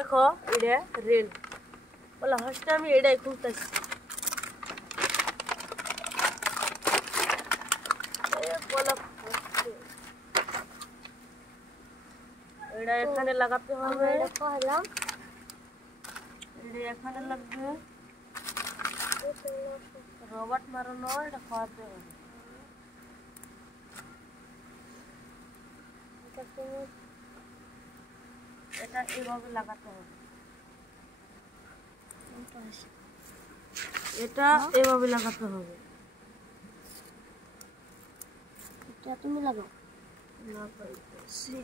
দেখো এটা রেল বলা ফার্স্টে আমি এটাই খুলতেছি এটা এখানে লাগাতে হবে এটা এখানে লাগবে রবার্ট মারানো এটা খাওয়াতে হবে এটা এইভাবে লাগাতে হবে এটা এইভাবে লাগাতে হবে এটা তুমি লাগাও লাগাইছি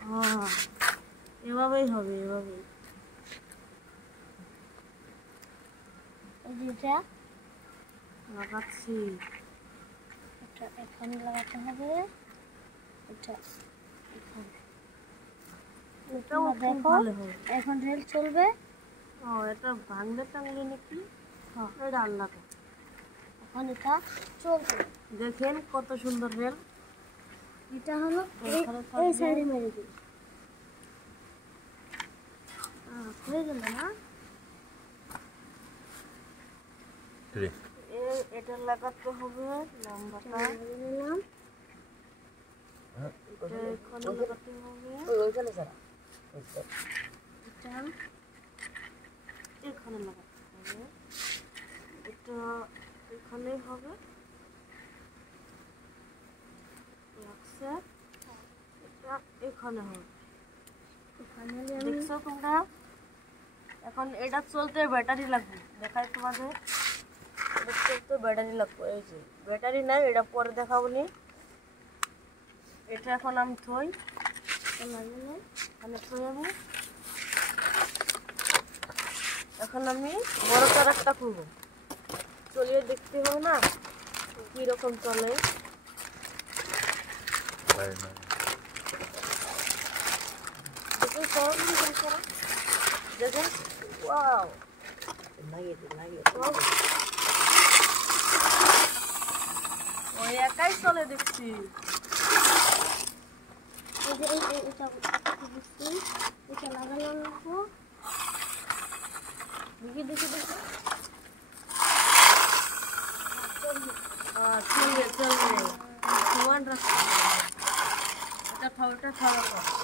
হ্যাঁ এভাবেই হবে এভাবেই এটা লাগাচ্ছি এটা এখানে লাগাতে হবে এটা এখানে এটাও দেখো এখন রেল চলবে ও এটা ভাঙলে টাঙলে নাকি হ্যাঁ এটা আলাদা এখন এটা চলবে দেখেন কত সুন্দর রেল এটা হলো এই সাইডে মেরে দিই হয়ে গেল না এটা লাগাতে হবে লম্বাটা নিলাম এটা এখানে লাগাতে হবে ওইখানে যারা এটা এখানে লাগাতে হবে এটা এখানে হবে লাগছে এটা এখানে হবে দেখছো তোমরা এখন এটা চলতে ব্যাটারি লাগবে দেখাই তোমাদের চলতে ব্যাটারি লাগবে এই যে ব্যাটারি নাই এটা পরে দেখাবো নি এটা এখন আমি থই এখানে থই আমি এখন আমি বড় চারাকটা খুলবো চলিয়ে দেখতে হবে না কিরকম চলে দেখুন ওয়াও ওই একাই চলে দেখছি এটা লাগানো লাগবো দেখি দেখি দেখি চলবে চলবে সমান রাখো এটা খাও